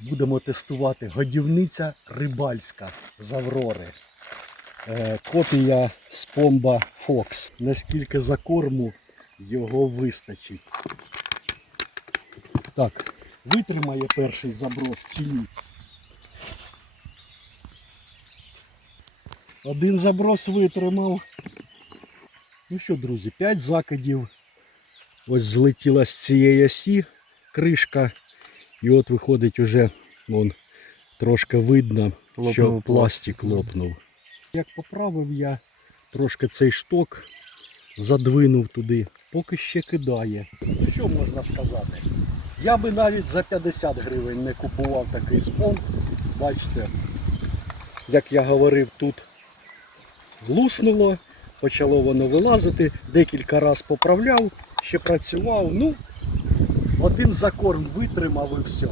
Будемо тестувати годівниця рибальська з Аврори. Е, копія з помба Fox. Наскільки за корму його вистачить. Так, витримає перший заброс чи ні. Один заброс витримав. Ну що, друзі, 5 закидів. Ось злетіла з цієї осі кришка. І от виходить уже вон, трошки видно, Лопнув що пластик. лопнув. Як поправив я трошки цей шток, задвинув туди, поки ще кидає. Що можна сказати? Я би навіть за 50 гривень не купував такий спон. Бачите, як я говорив, тут луснуло, почало воно вилазити, декілька разів поправляв, ще працював. Ну, один закорм витримав і все.